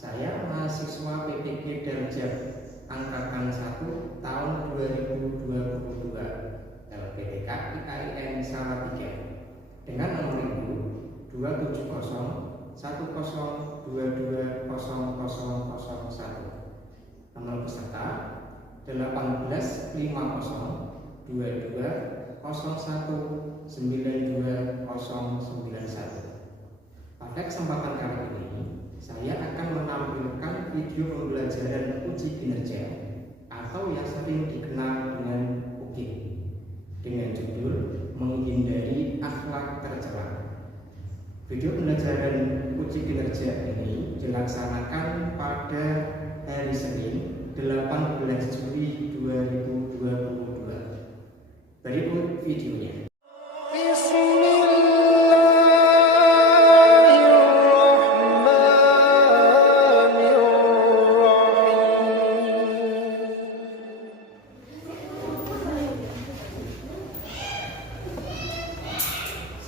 Saya mahasiswa PPG Darjat Angkatan 1 tahun 2022 LPTK IAIN Salatiga dengan nomor induk 27010220001. Nomor peserta 185122019291. Pada kesempatan kali ini, saya akan menampilkan video pembelajaran uji kinerja atau yang sering dikenal dengan UKIP dengan judul menghindari akhlak tercela. Video pembelajaran uji kinerja ini dilaksanakan pada hari Senin 18 Juli 2022. Berikut videonya.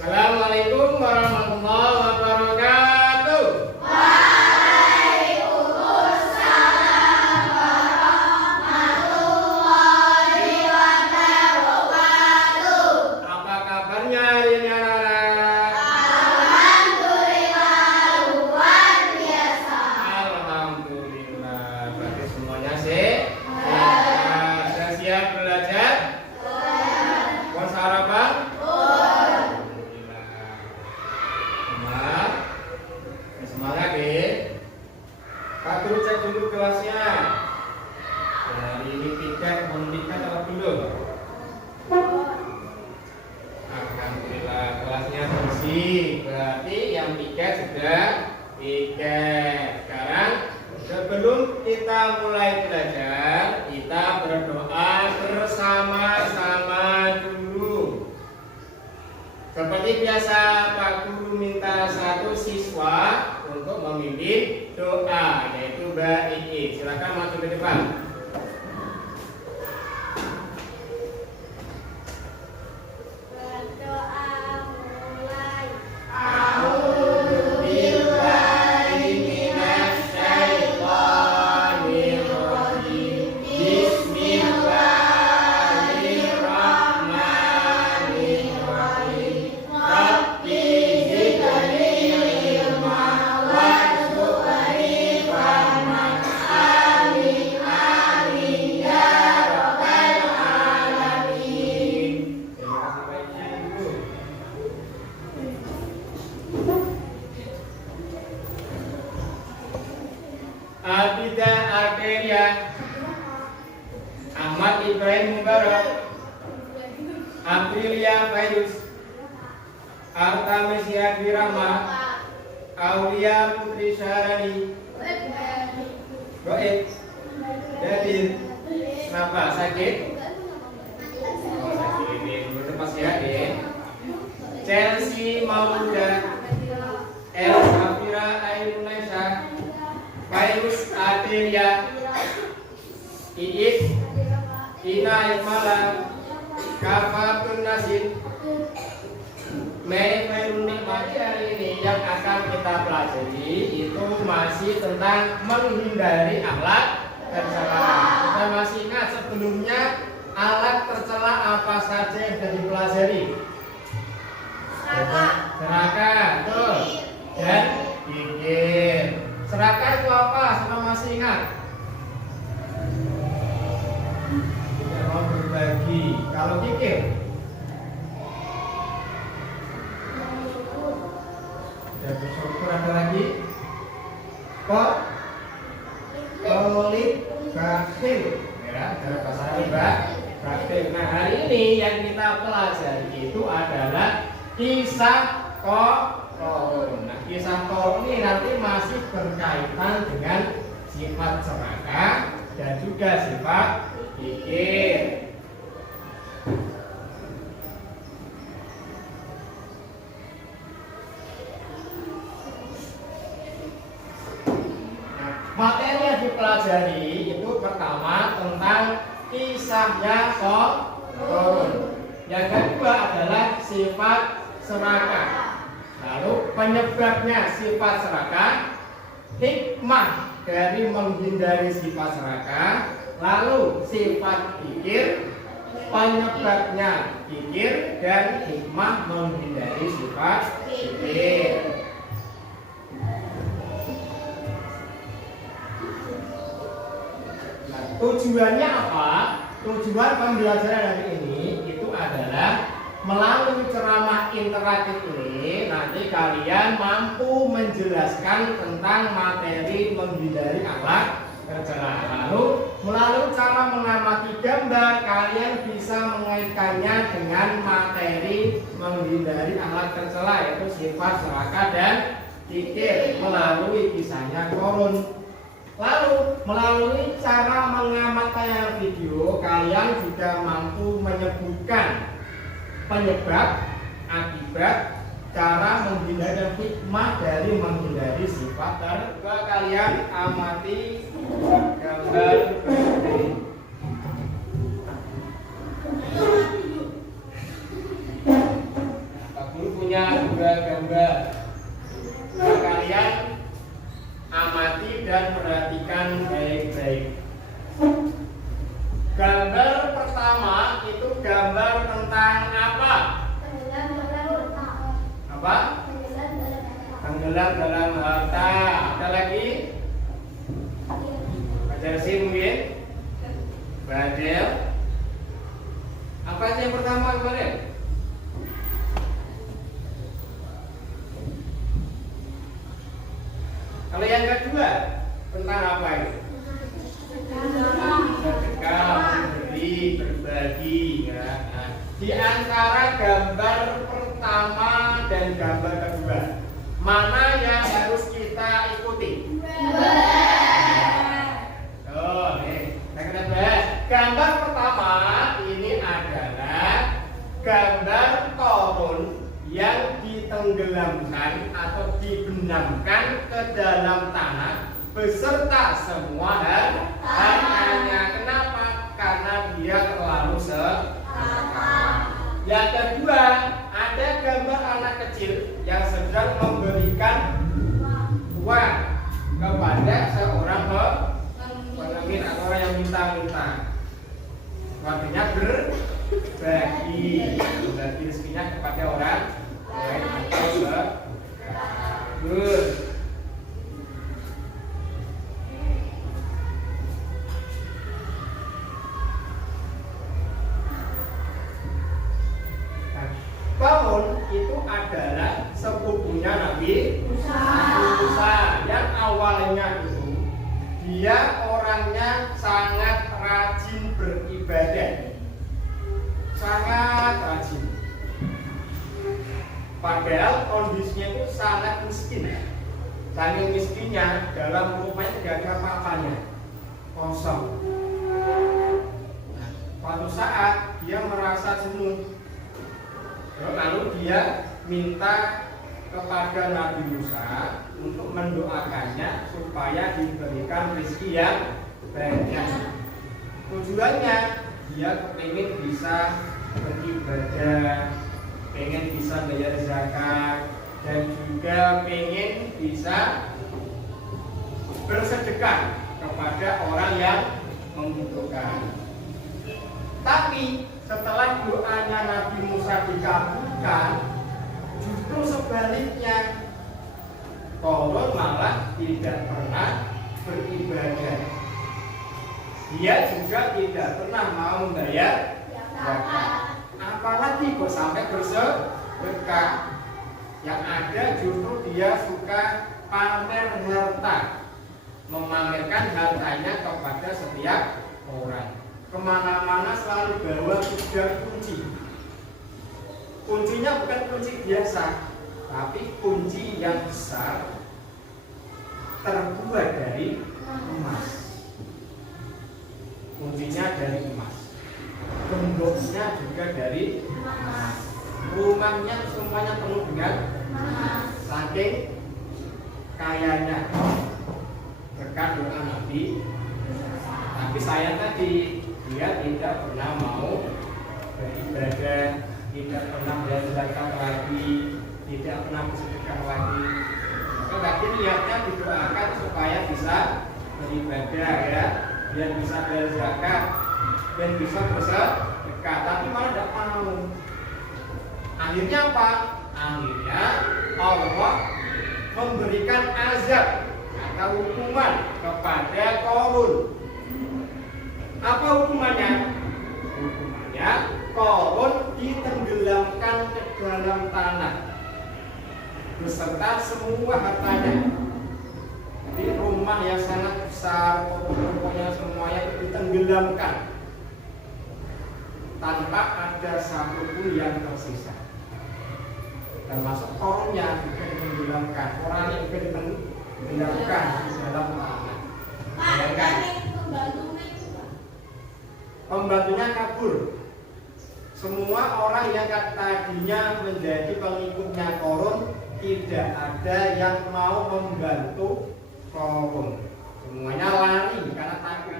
Assalamualaikum warahmatullahi wabarakatuh. Waalaikumsalam warahmatullahi wabarakatuh. Apa kabarnya hari ini anak-anak? Alhamdulillah luar biasa. Alhamdulillah. Berarti semuanya sehat. Sudah siap belajar? Mau sarapan? Semangat ya. Pak Guru cek dulu kelasnya. Hari ini tiket menunjukkan apa belum? Alhamdulillah kelasnya bersih. Berarti yang tiket sudah tiket. Sekarang sebelum kita mulai belajar, kita berdoa bersama-sama dulu. Seperti biasa, Pak Guru minta satu siswa untuk memimpin doa, yaitu Mbak Iit. Silakan maju ke depan. Berdoa mulai. Abida Arteria, Ahmad Ibrahim Mubarak, Aprilia Fairuz, Artamesia Wirama, Aulia Putri Syarani, Goib, Dadir. Kenapa sakit? Oh, sakit ini dulu pas ya, Chelsea Mauluda, El Safira Ainunesa, Fairuz Adelia, Iit, Ina Ismala, Kafatun Nasir, Mei Fairun Nikmati. Hari ini yang akan kita pelajari itu masih tentang menghindari akhlak tercela. Kita masih ingat sebelumnya akhlak tercela apa saja yang sudah dipelajari? Serakah, betul. Dan kikir. Serakah itu apa? Sudah masih ingat? Tidak mau berbagi. Kalau kikir? Dan bersyukur ada lagi? Kok? Kolik bakhil. Ya, dalam bahasa Arab bakhil. Nah, hari ini yang kita pelajari itu adalah kisah Qarun. Nah, kisah Qarun ini nanti masih berkaitan dengan sifat serakah dan juga sifat kikir. Materi yang dipelajari itu pertama tentang kisahnya Qarun. Yang kedua adalah sifat serakah. Lalu penyebabnya sifat serakah, hikmah dari menghindari sifat serakah, lalu sifat kikir, penyebabnya kikir, dan hikmah menghindari sifat kikir. Nah, tujuannya apa? Tujuan pembelajaran hari ini itu adalah melalui ceramah interaktif ini nanti kalian mampu menjelaskan tentang materi menghindari akhlak tercela. Lalu melalui cara mengamati gambar kalian bisa mengaitkannya dengan materi menghindari akhlak tercela, yaitu sifat serakah dan kikir melalui kisahnya Qarun. Lalu melalui cara mengamati tayangan video kalian juga mampu menyebutkan penyebab, akibat, cara menghindari dan hikmah dari menghindari sifat tercela. Kalian amati gambar berikut. Pak Guru punya dua gambar. Kalian amati dan perhatikan baik-baik. Gambar pertama itu gambar tentang apa? Apa? Tenggelam dalam harta. Ada lagi? Pacar sih mungkin? Badel. Apa aja yang pertama kemarin? Kalau yang kedua tentang apa itu? Sedekah, memberi, berbagi. Ya. Nah, di antara gambar pertama dan gambar kedua, mana yang harus kita ikuti? Oh, nih, kita bahas. Gambar pertama ini adalah gambar Qarun yang ditenggelamkan atau dibenamkan ke dalam tanah beserta semua hartanya. Kenapa? Karena dia terlalu serakah. Yang kedua, ada gambar anak kecil yang sedang memberikan uang kepada seorang pengemis atau orang yang minta-minta. Artinya berbagi rezekinya kepada orang lain atau good. Qarun itu adalah sepupunya Nabi Musa yang awalnya itu dia orangnya sangat rajin beribadah, sangat rajin. Padahal kondisinya itu sangat miskin. Saking miskinnya dalam rumahnya tidak ada apa-apanya, kosong. Nah, suatu saat dia merasa jenuh. Lalu dia minta kepada Nabi Musa untuk mendoakannya supaya diberikan rezeki yang banyak. Tujuannya dia ingin bisa beribadah, pengen bisa bayar zakat, dan juga pengen bisa bersedekah kepada orang yang membutuhkan. Tapi setelah doanya Nabi Musa dikabulkan, justru sebaliknya, Qarun malah tidak pernah beribadah. Dia juga tidak pernah mau membayar zakat. Apalagi kok sampai bersedekah. Yang ada justru dia suka pamer harta, memamerkan hartanya kepada setiap orang. Kemana-mana selalu bawa 3 kunci. Kuncinya bukan kunci biasa, tapi kunci yang besar, terbuat dari emas. Kuncinya dari emas, gemboknya juga dari emas, rumahnya semuanya penuh dengan emas. Saking kayanya berkat doa Nabi. Tapi sayang tadi dia tidak pernah mau beribadah, tidak pernah belajar zakat lagi, tidak pernah bersedekah lagi. Tetapi niatnya didoakan supaya bisa beribadah ya, biar bisa bayar zakat dan bisa bersedekah. Tapi malah tidak mau. Akhirnya apa? Akhirnya Allah memberikan azab atau hukuman kepada Qarun. Apa hukumannya? Hukumannya Qarun ditenggelamkan ke dalam tanah beserta semua hartanya. Jadi rumah yang sangat besar, pokoknya semuanya itu ditenggelamkan tanpa ada satupun yang tersisa. Termasuk Qarunnya juga ditenggelamkan, orangnya juga ditenggelamkan di dalam tanah. Bayangkan, pembantunya kabur. Semua orang yang tadinya menjadi pengikutnya Qarun tidak ada yang mau membantu Qarun. Semuanya lari karena takut.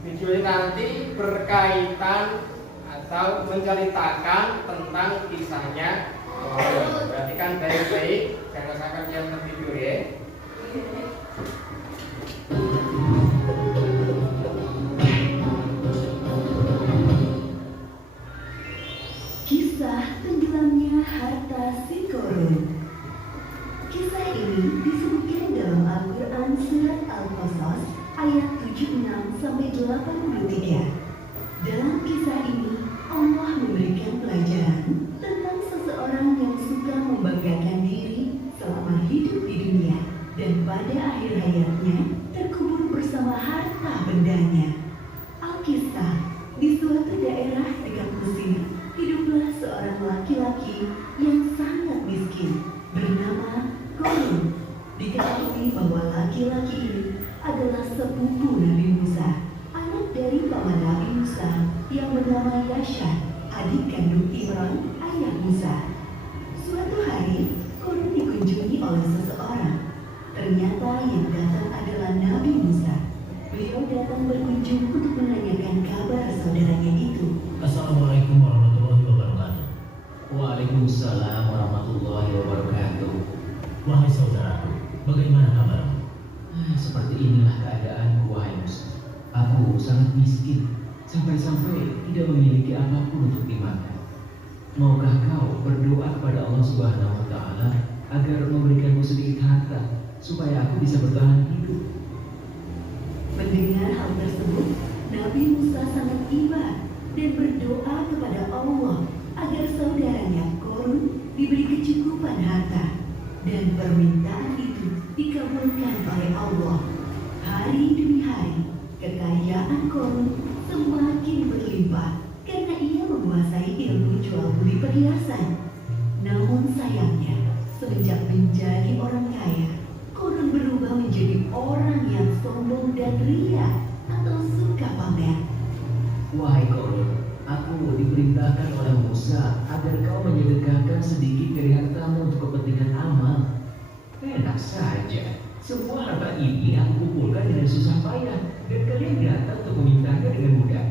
Video ini nanti berkaitan atau menceritakan tentang kisahnya Qarun. Perhatikan baik-baik, jangan sampai yang tertidur ya. Kisah tenggelamnya harta si Qarun. Kisah ini disebutkan dalam Al-Quran Surat Al-Qasas ayat 76-83. Dalam kisah ini, Allah memberikan pelajaran tentang seseorang yang suka membanggakan diri selama hidup di dunia dan pada akhir hayatnya terkubur bersama harta bendanya. Alkisah, di suatu daerah dekat Mesir, hiduplah seorang laki-laki yang sangat miskin bernama Qarun. Diketahui bahwa laki-laki ini adalah sepupu Nabi Musa, anak dari paman Nabi Musa yang bernama Yasha, adik kandung Imran, ayah Musa. Suatu hari, Qarun dikunjungi oleh seseorang. Ternyata yang datang adalah Nabi Musa. Beliau datang berkunjung untuk menanyakan kabar saudaranya itu. Assalamualaikum warahmatullahi wabarakatuh. Waalaikumsalam warahmatullahi wabarakatuh. Wahai saudaraku, bagaimana kabarmu? Seperti inilah keadaanku, wahai Musa. Aku sangat miskin, sampai-sampai tidak memiliki apapun untuk dimakan. Maukah kau berdoa kepada Allah Subhanahu wa Ta'ala agar memberikanmu sedikit harta supaya aku bisa bertahan hidup? Mendengar hal tersebut, Nabi Musa sangat iba dan berdoa kepada Allah agar saudaranya Qarun diberi kecukupan harta, dan permintaan itu dikabulkan oleh Allah. Hari demi hari, kekayaan Qarun semakin berlimpah karena ia menguasai ilmu jual beli perhiasan. Namun sayangnya, semenjak menjadi orang kaya, Qarun berubah menjadi orang yang sombong dan ria atau suka pamer. Wahai Qarun, aku diperintahkan oleh Musa agar kau menyedekahkan sedikit dari hartamu untuk kepentingan amal. Enak saja, semua harta ini aku kumpulkan dengan susah payah dan kalian datang untuk memintanya dengan mudah.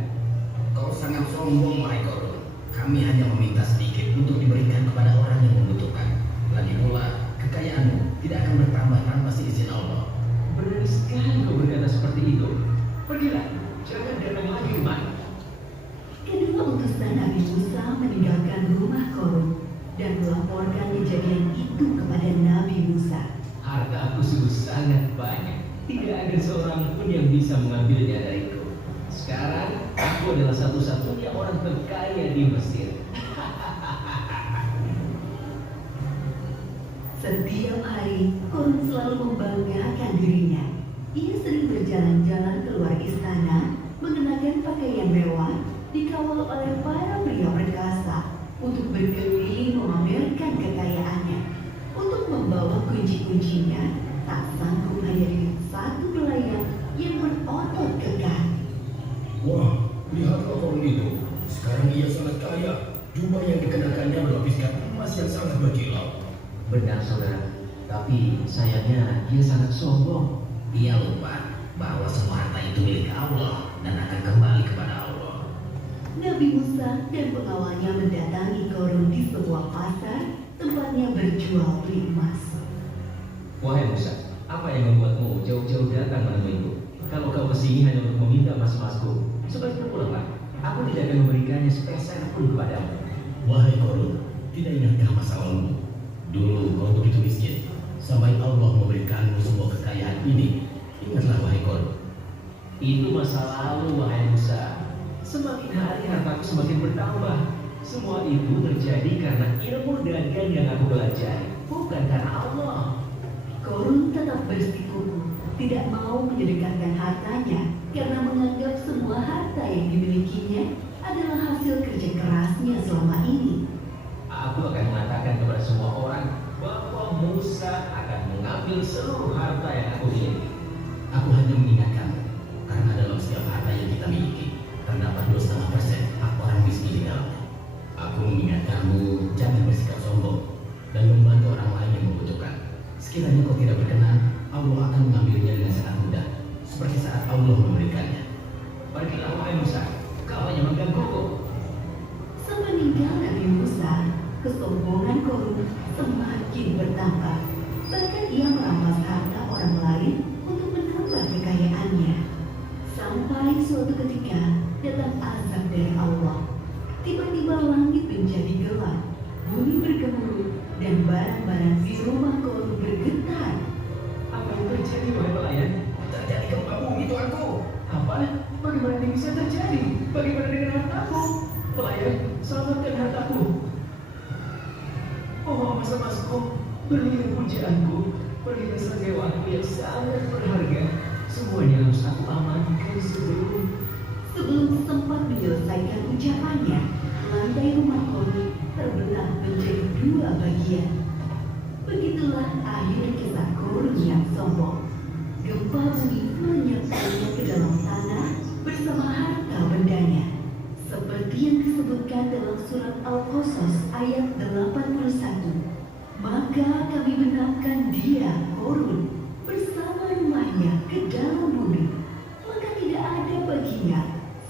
Kau sangat sombong, wahai Qarun. Kami hanya meminta sedikit untuk diberikan kepada orang yang membutuhkan. Lagi pula, kekayaanmu tidak akan bertambah tanpa seizin Allah. Berani sekali kau berkata seperti itu. Pergilah, jangan datang lagi kemari. Kedua utusan Nabi Musa meninggalkan rumah Qarun dan melaporkan kejadian itu kepada Nabi Musa. Hartaku sungguh sangat banyak. Tidak ada seorang pun yang bisa mengambilnya dariku. Sekarang aku adalah satu-satunya orang terkaya di Mesir. Setiap hari, Qarun selalu membanggakan dirinya. Ia sering berjalan-jalan keluar istana, mengenakan pakaian mewah, dikawal oleh para pria perkasa untuk berkeliling memamerkan kekayaannya. Untuk membawa kunci-kuncinya, tak sanggup hadir satu pelayan yang berotot kekar. Wah, lihatlah Qarun itu. Sekarang ia sangat kaya. Jubah yang dikenakannya berlapiskan emas yang sangat berkilau. Benar saudara, tapi sayangnya dia sangat sombong. Ia lupa bahwa semua harta itu milik Allah dan akan kembali kepada Allah. Nabi Musa dan pengawalnya mendatangi Qarun di sebuah pasar tempatnya berjual beli emas. Wahai Musa, apa yang membuatmu jauh-jauh datang menemuiku? Kalau kau kesini hanya untuk meminta emas-emasku, sebaiknya pulanglah. Aku tidak akan memberikannya sepeser pun kepadamu. Wahai Korun, tidak ingatkah masa lalu? Dulu kau begitu miskin, sampai Allah memberikanmu semua kekayaan ini. Ingatlah wahai Korun. Itu masa lalu, wahai Musa. Semakin hari hartaku semakin bertambah. Semua itu terjadi karena ilmu dagang yang aku pelajari, bukan karena Allah. Korun tetap bersikukuh, tidak mau menyedekahkan hartanya karena menganggap semua harta yang dimilikinya adalah hasil kerja kerasnya selama ini. Aku akan mengatakan kepada semua orang bahwa Musa akan mengambil seluruh harta yang aku miliki. Aku hanya mengingatkanmu, karena dalam setiap harta yang kita miliki terdapat 2,5% hak orang miskin di dalamnya. Aku mengingatkanmu jangan bersikap sombong dan membantu orang lain yang membutuhkan. Sekiranya kau tidak berkenan, Allah akan mengambilnya dengan sangat mudah, seperti saat Allah memberikannya. Pergilah wahai Musa, kau hanya menggangguku. Sepeninggal Nabi Musa, kesombongan Korun semakin bertambah. Bahkan ia merampas harta orang lain untuk menambah kekayaannya. Sampai suatu ketika datang azab dari Allah. Tiba-tiba langit menjadi gelap, bumi bergemuruh, dan barang-barang di rumah Korun bergetar. Apa yang terjadi wahai pelayan? Terjadi gempa bumi tuanku. Apa? Bagaimana ini bisa terjadi? Bagaimana dengan hartaku? Pelayan, selamatkan hartaku. Oh, emas-emasku, berlian pujianku, perhiasan dewaku yang sangat berharga. Semuanya harus aku amankan Sebelum sempat menyelesaikan ucapannya, lantai rumah Korun terbelah menjadi 2 bagian. Begitulah akhir kisah Korun yang sombong. Gempa bumi menyebabkannya ke dalam tanah bersama harta bendanya. Seperti yang disebutkan dalam surat Al-Qasas ayat 81. Maka kami menangkan dia, Korun, bersama rumahnya ke dalam bumi. Maka tidak ada baginya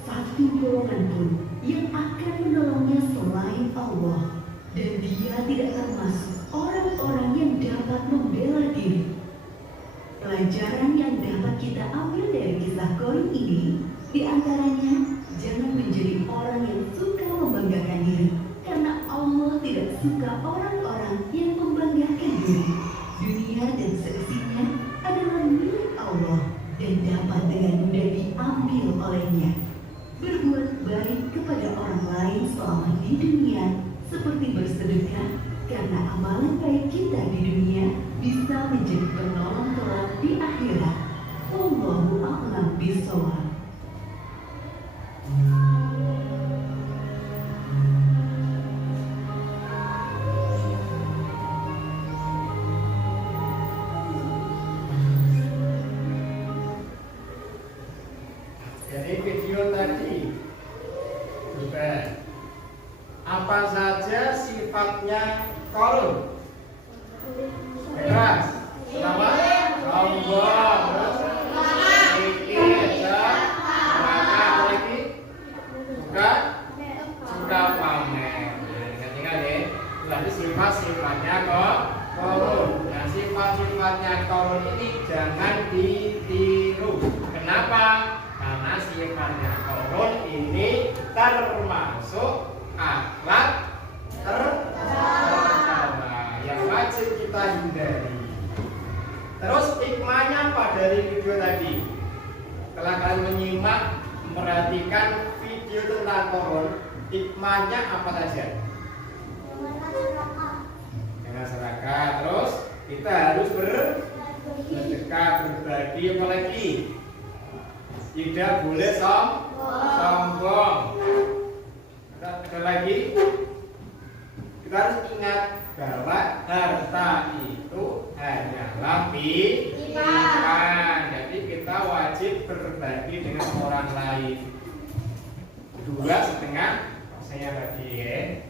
satu golongan pun yang akan menolongnya selain Allah. Dan dia tidak termasuk orang-orang yang dapat membela diri. Pelajaran yang dapat kita ambil dari kisah Korun ini, diantaranya jangan menjadi orang yang suka membanggakan diri, karena Allah tidak suka orang-orang yang membanggakan diri. Dunia dan seisinya adalah milik Allah dan dapat dengan mudah diambil olehnya. Berbuat baik kepada orang lain selama di dunia, seperti bersedekah, karena amalan baik kita di dunia bisa menjadi penolong kelak di akhirat. Wallahu a'lam bishawab. Jadi video tadi sudah apa saja sifatnya Korun? Keras, apa? Sombong, terus sedikit, dan maka lagi suka pamer. Ingat-ingat ya, berarti sifat-sifatnya Korun. Nah, sifat-sifatnya Korun ini jangan ditiru. Kenapa? Karena sifatnya Korun ini termasuk akhlak tercela yang wajib kita hindari. Terus hikmahnya apa dari video tadi? Setelah kalian menyimak, memperhatikan video tentang Korun, hikmahnya apa saja? Dengan serakah. Terus kita harus bersedekah, berbagi, apalagi tidak boleh sombong. Ada lagi, kita harus ingat bahwa harta itu hanyalah pilihan. Jadi kita wajib berbagi dengan orang lain. 2,5% tadi ya.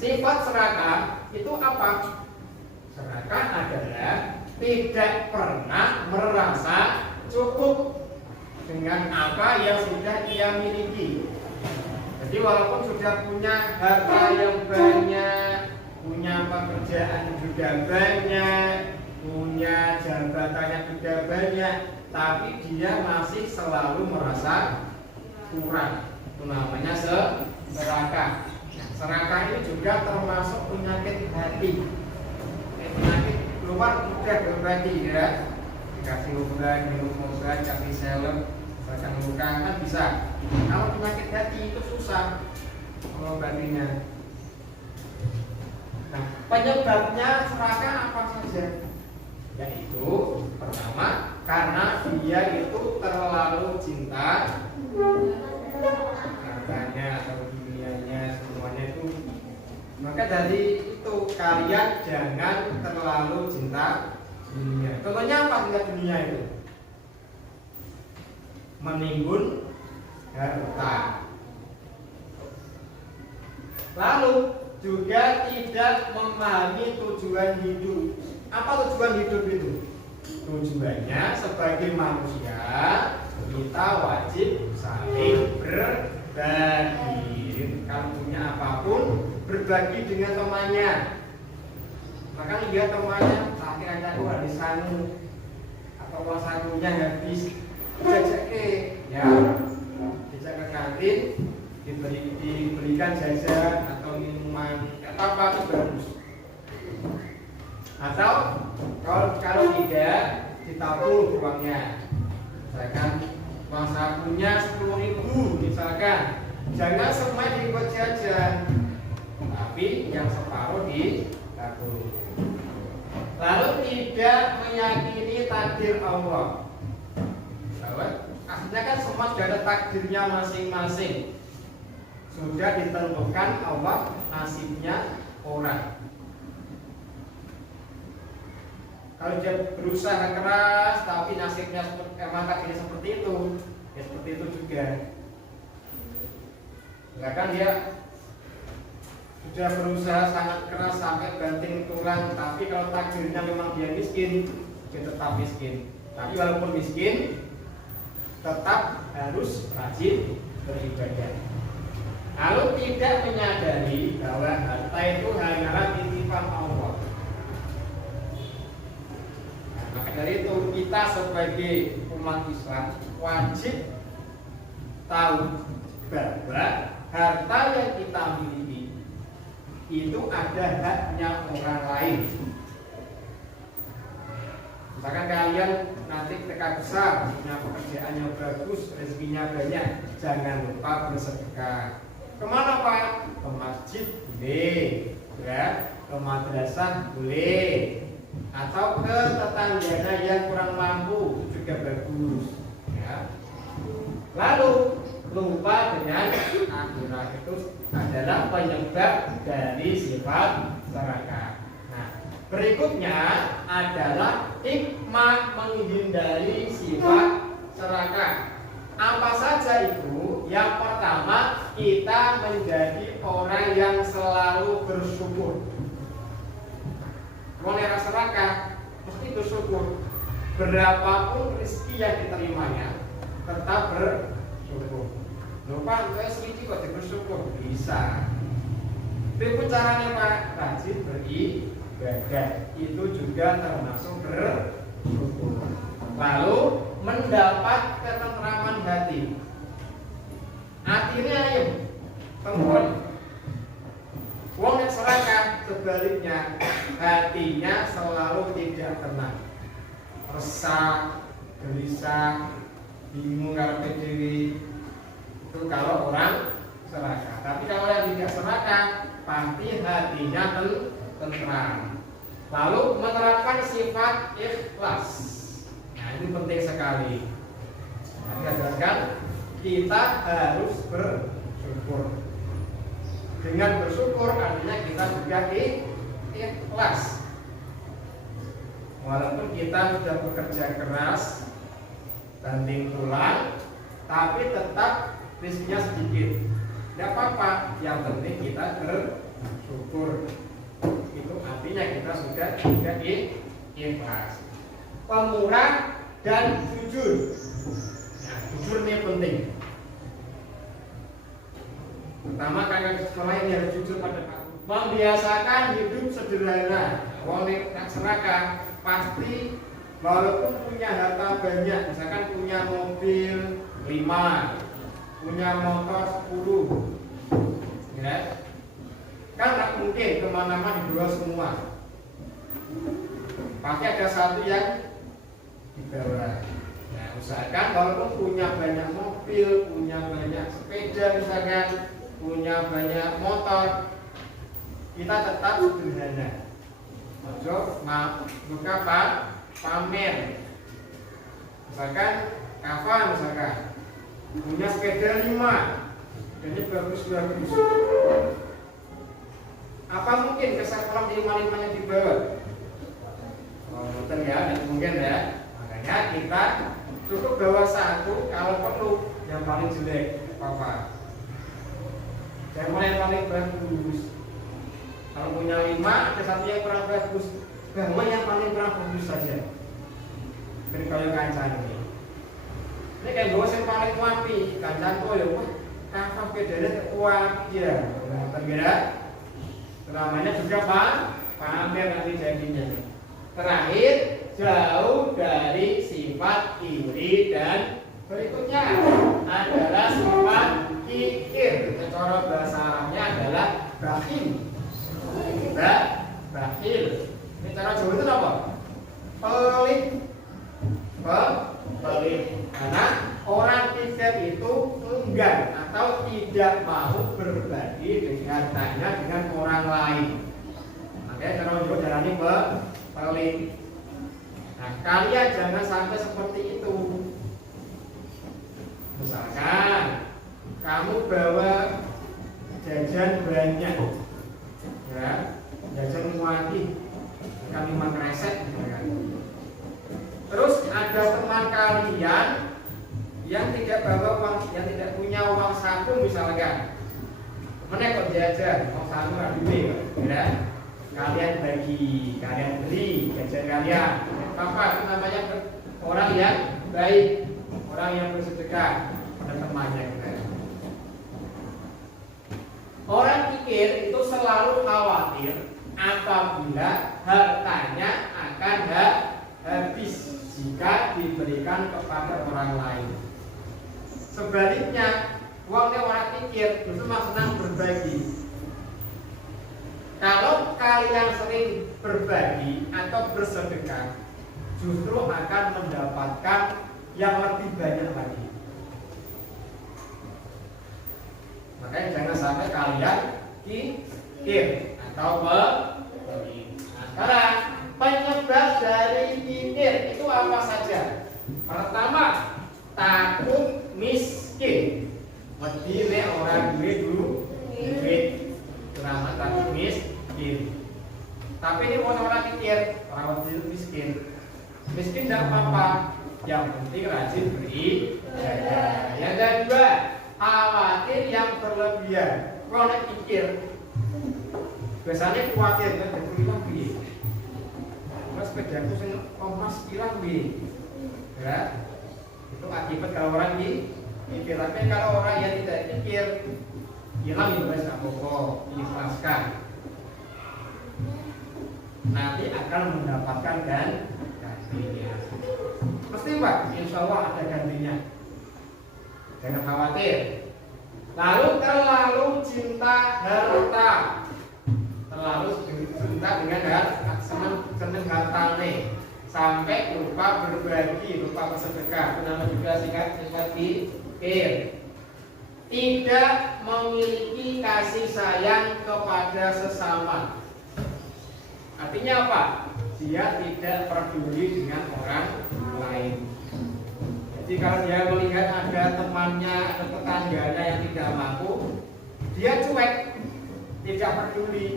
Sifat serakah itu apa? Serakah adalah tidak pernah merasa cukup. dengan apa yang sudah ia miliki. Jadi walaupun sudah punya harta yang banyak, punya pekerjaan juga banyak, punya jabatannya juga banyak, tapi dia masih selalu merasa kurang. Itu namanya serakah. Serakah ini juga termasuk penyakit hati. Penyakit keluar mudah berarti ya. Dikasih obat, minum obat, kasih serum, misalkan luka kan bisa. Kalau penyakit hati itu susah mengobatinya. Nah, penyebabnya serakah apa saja? Yaitu pertama, karena dia itu terlalu cinta hartanya atau dunianya, semuanya itu. Maka dari itu kalian jangan terlalu cinta dunia. Contohnya apa cinta dunia itu? Menimbun harta. Lalu juga tidak memahami tujuan hidup. Apa tujuan hidup itu? Tujuannya sebagai manusia kita wajib saling berbagi. Kalau punya apapun berbagi dengan temannya. Maka lihat temannya sakit ada habis sanu atau uang sanunya habis jajak ya bisa ke kantin dibelikan jajan atau minuman apa itu bagus. Atau kalau tidak ditabung uangnya, misalkan uang sakunya 10.000 misalkan, jangan semua dibuat jajan, tapi yang separuh ditabung. Lalu tidak meyakini takdir Allah. Aslinya kan semua sudah ada takdirnya masing-masing. Sudah ditentukan Allah nasibnya orang. Kalau dia berusaha keras tapi nasibnya emang takdirnya seperti itu, ya seperti itu juga. Nah kan dia sudah berusaha sangat keras sampai banting tulang, tapi kalau takdirnya memang dia miskin, dia tetap miskin. Tapi walaupun miskin, tetap harus rajin beribadah. Lalu tidak menyadari bahwa harta itu hanyalah titipan Allah. Nah, maka dari itu kita sebagai umat Islam wajib tahu bahwa harta yang kita miliki itu ada haknya orang lain. Misalkan kalian nanti ketika besar, punya pekerjaan yang bagus, rezekinya banyak, jangan lupa bersedekah. Kemana Pak? Ke masjid boleh, ya, ke madrasah boleh, atau ke tetangganya yang kurang mampu juga bagus. Ya. Lalu lupa dengan akhirat itu adalah penyebab dari sifat serakah. Berikutnya adalah hikmah menghindari sifat serakah. Apa saja itu? Yang pertama, kita menjadi orang yang selalu bersyukur. Kalau yang serakah, mesti bersyukur. Berapapun rezeki yang diterimanya, tetap bersyukur. Lupa, saya sedikit kok bersyukur, bisa. Itu caranya Pak, rajin beribadah, itu juga termasuk bersyukur. Lalu mendapat ketentraman hati. Hatinya ayem, tenang. Wong yang serakah sebaliknya, hatinya selalu tidak tenang, resah, gelisah, bingung kalau berdiri. Itu kalau orang serakah. Tapi kalau yang tidak serakah, pasti hatinya tenang. Lalu menerapkan sifat ikhlas. Nah ini penting sekali. Nanti jelaskan, kita harus bersyukur. Dengan bersyukur artinya kita juga ikhlas. Walaupun kita sudah bekerja keras, banting tulang, tapi tetap rezekinya sedikit. Tidak apa-apa, yang penting kita bersyukur. Itu artinya kita sudah juga ikhlas. Pemurah dan jujur. Nah, jujur jujur ini penting. Pertama kakak sekolah ini harus jujur pada kamu. Membiasakan hidup sederhana. Wong nek serakah pasti walaupun punya harta banyak, misalkan punya mobil 5, punya motor 10, ya, kan tak mungkin kemana-mana dibawa semua. Pasti ada satu yang dibawa. Nah, usahakan walaupun punya banyak mobil, punya banyak sepeda misalkan, punya banyak motor, kita tetap sederhana. Ojo buka pamer. Misalkan Kava misalkan punya sepeda 5, ini bagus. Apa mungkin ke sekolah 5-5-nya dibawa? Oh, betul ya, mungkin ya. Makanya kita cukup bawa satu, kalau perlu yang paling jelek apa? Yang paling bagus. Kalau punya 5, ada satu yang kurang bagus, bawa yang paling kurang bagus saja. Jadi kalau kancaan ini kayak bawa yang paling wapi, kancaan kok ya, wah, Kava bedanya kuat ya, terkira. Namanya juga pamer nanti jadinya. Terakhir, jauh dari sifat iri dan berikutnya adalah sifat kikir. Secara bahasa Arabnya adalah bakhil. Bakhil. Ini cara Jawa itu apa? Pelit. Pelit. Karena orang kikir itu enggan atau tidak mau berbagi dengan hartanya dengan orang lain. Makanya cara Jawa jalani pelit. Nah, kalian jangan sampai seperti itu. Misalkan kamu bawa jajan banyak, ya, jajan muati, kan 5 kresek, misalkan. Terus ada teman kalian yang tidak bawa uang, yang tidak punya uang saku misalkan, mana kok jajan, uang saku nggak duit, ya? Kalian bagi, kalian beli jajan kalian. Apa itu namanya orang yang baik, orang yang bersedekah pada temannya. Orang kikir itu selalu khawatir apabila hartanya akan habis jika diberikan kepada orang lain. Sebaliknya, uangnya orang kikir justru senang berbagi. Kalau kalian sering berbagi atau bersedekah, justru akan mendapatkan yang lebih banyak lagi. Makanya jangan sampai kalian kikir atau beli. Nah, sekarang penyebab dari kikir itu apa saja? Pertama, takut miskin. Wedi orang duit duit. Nama takut miskin. Tapi ini bukan orang kikir, orang miskin. Miskin tidak apa-apa, yang penting rajin beribadah. Yang kedua, khawatir yang berlebihan. Kalau nak kikir, biasanya khawatir kan jadi hilang bi. Mas sepedaku sing emas hilang bi. Ya, itu akibat kalau orang kikir. Tapi kalau orang yang tidak kikir, hilang ya wes apa-apa, ikhlaskan. Nanti akan mendapatkan gantinya. Pasti Pak, insya Allah ada gantinya. Jangan khawatir. Lalu terlalu cinta harta, terlalu cinta dengan harta, senang harta nih, sampai lupa berbagi, lupa bersedekah. Itu namanya juga sifat kikir. Tidak memiliki kasih sayang kepada sesama. Artinya apa? Dia tidak peduli dengan orang lain. Jadi kalau dia melihat ada temannya atau tetangganya yang tidak mampu, dia cuek, tidak peduli.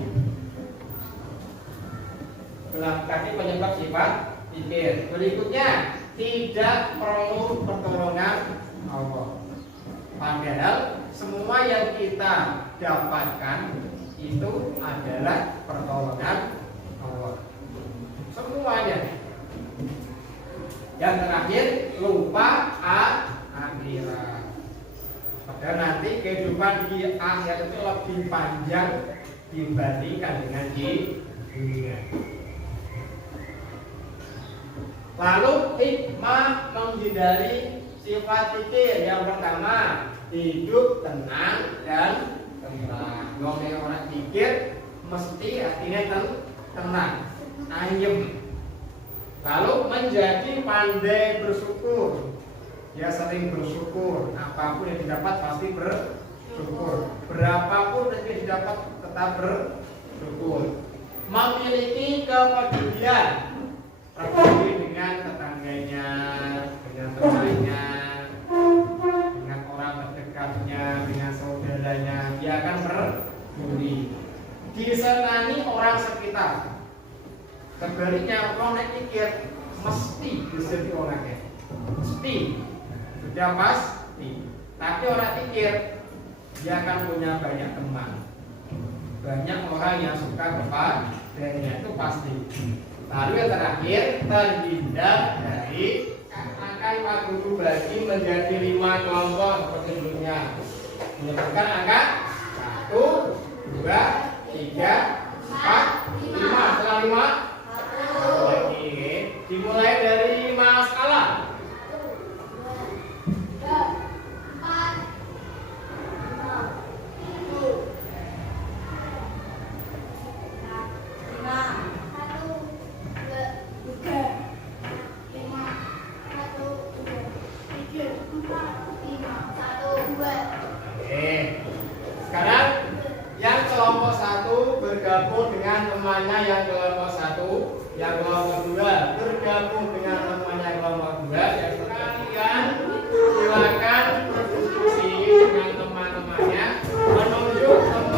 Berarti penyebab sifat kikir. Berikutnya, tidak perlu pertolongan Allah. Padahal semua yang kita dapatkan itu adalah pertolongan Allah. Semuanya. Yang terakhir, lupa akhir. akhirat. Padahal nanti kehidupan di akhirat itu lebih panjang dibandingkan dengan di dunia. Lalu hikmah menghindari sifat pikir yang pertama, hidup tenang dan tentram. Ngomongin orang pikir mesti artinya tenang, ayem. Lalu menjadi pandai bersyukur. Dia sering bersyukur, apapun yang didapat pasti bersyukur. Berapapun yang didapat tetap bersyukur. Memiliki kepedulian, peduli dengan tetangganya, dengan temannya, dengan orang terdekatnya, dengan saudaranya. Dia akan peduli. Disenangi orang sekitar. Sebaliknya orang yang pikir mesti disebut orangnya, mesti sudah pasti. Tapi orang pikir dia akan punya banyak teman, banyak orang yang suka kepadanya, itu pasti. Lalu yang terakhir, terhindar dari akan Pak Guru bagi menjadi 5 kelompok seperti sebelumnya. Menyebutkan angka 1, 2, 3, 4, 5. Setelah 5 lagi. Dimulai dari Mas Alam. 1, 2, 3, 4, 5, 1, 2. Sekarang yang kelompok 1 bergabung dengan temannya yang kelompok 1, yang kelompok 2 bergabung dengan temannya yang kelompok 2. Yang sekalian silakan berdiskusi dengan teman-temannya, menunjuk satu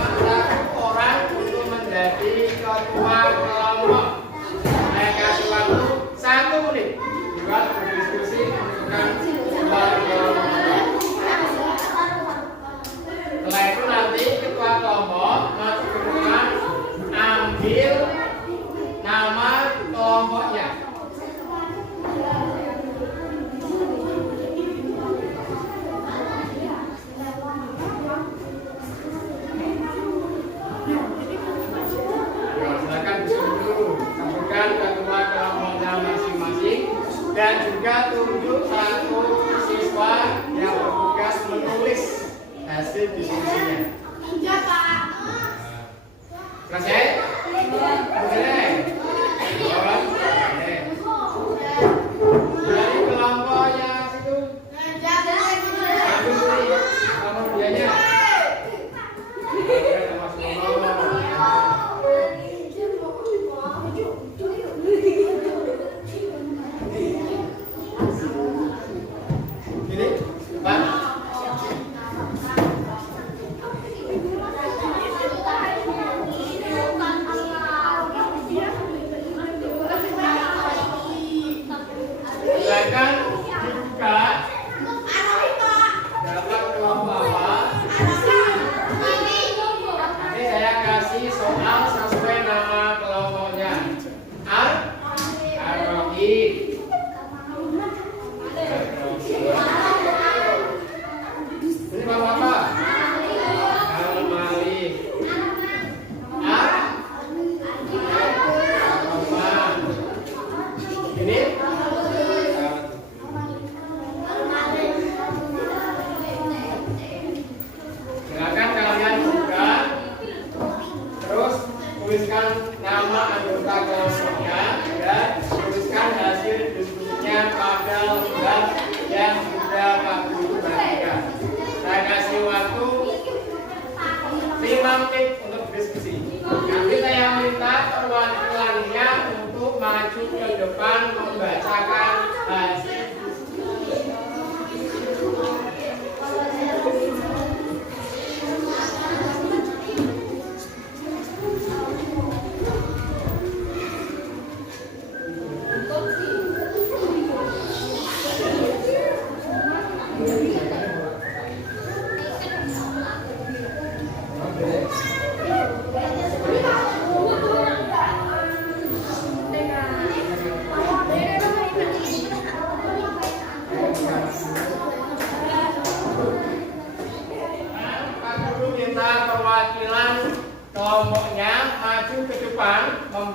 orang untuk menjadi ketua kelompok. Saya kasih waktu 1 menit buat berdiskusi dengan ketua kelompok. Setelah itu nanti ketua kelompok masuk ke rumah, ambil nama kelompoknya. Silakan disuruh sebutkan ketua kelompoknya masing-masing dan juga tunjuk 1 siswa yang bertugas menulis hasil diskusinya. Selesai? Selesai? Dari kelompoknya situ ambil nomor dianya. Gini, Pak.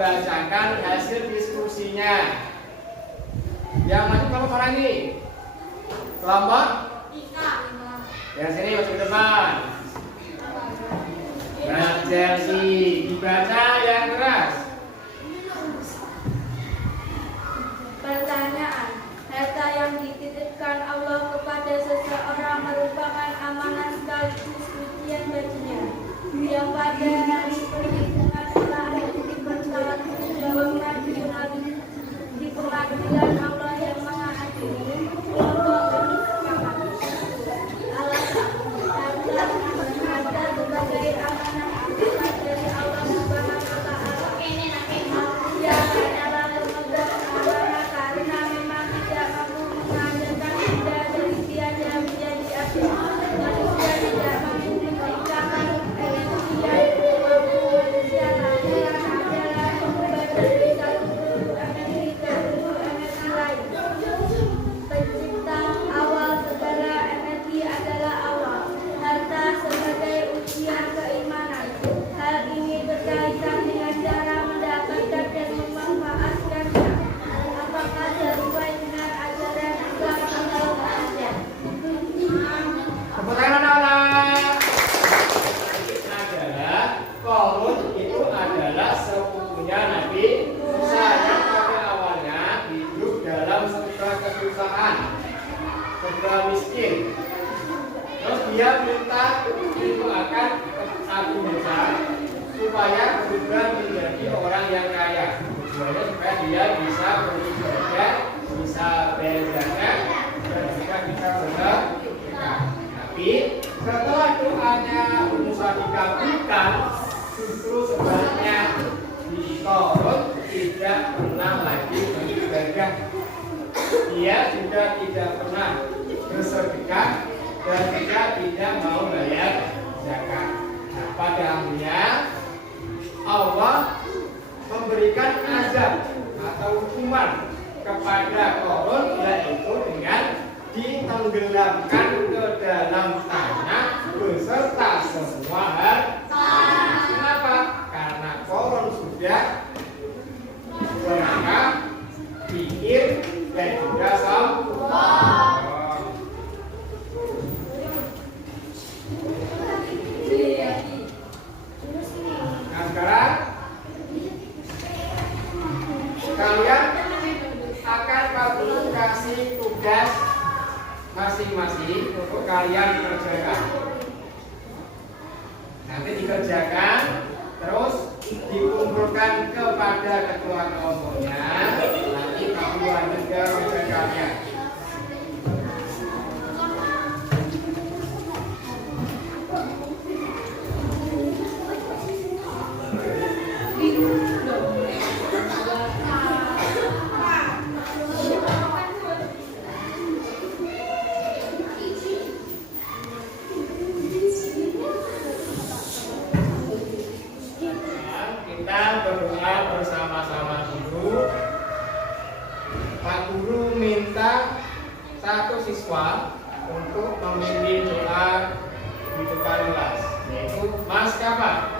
membacakan hasil diskusinya. Yang maju kelompok mana ini? Kelompok? Yang sini masuk ke depan. Mbak Chelsea, dibaca yang keras. Pertanyaan, harta yang dititipkan Allah kepada seseorang merupakan amanah sekaligus ujian baginya, yang pada hari perhitungan terakhir dipertanggungjawabkan di pengadilan Allah yang Maha Adil. Kelompok bersepakat. Alasan, harta sebagai amanah dari Allah Subhanahu wa Ta'ala. Dia adalah lembaga amanah karena memang tidak mampu menghasilkan benda dari tiada menjadi ada. Manusia tidak mampu menciptakan energi yang mampu manusia lakukan adalah mengubah dari satu energi ke energi lain. Pencipta awal segala energi adalah Allah. Harta sebagai ujian keimanan. Hal ini berkaitan dengan cara mendapatkan dan memanfaatkannya. Apakah sesuai dengan ajaran Islam atau tidak? Tepuk tangan anak-anak. Adalah Korun itu adalah sepupunya Nabi Musa yang pada awalnya hidup dalam serba kesusahan, serba miskin. Terus dia minta didoakan Nabi Musa supaya berubah menjadi orang yang kaya. Tujuannya supaya dia bisa beribadah, bisa berzakat, dan juga bisa bersedekah. Tapi setelah doanya Musa dikabulkan, justru sebaliknya di Korun tidak pernah lagi beribadah. Dia sudah tidak pernah bersedekah dan juga tidak mau bayar zakat. Nah, pada akhirnya Allah memberikan azab atau hukuman kepada Korun, yaitu dengan ditenggelamkan ke dalam tanah beserta semua harta. Kenapa? Karena Korun sudah berakal, pikir, dan juga sombong. Nah sekarang kalian akan Pak kasih tugas masing-masing untuk kalian kerjakan. Nanti dikerjakan, terus dikumpulkan kepada ketua kelompoknya. Nanti kamu lanjut ke kerjakannya. Kita berdoa bersama-sama dulu. Pak Guru minta satu siswa untuk memimpin doa di depan kelas, yaitu Mas Kapan.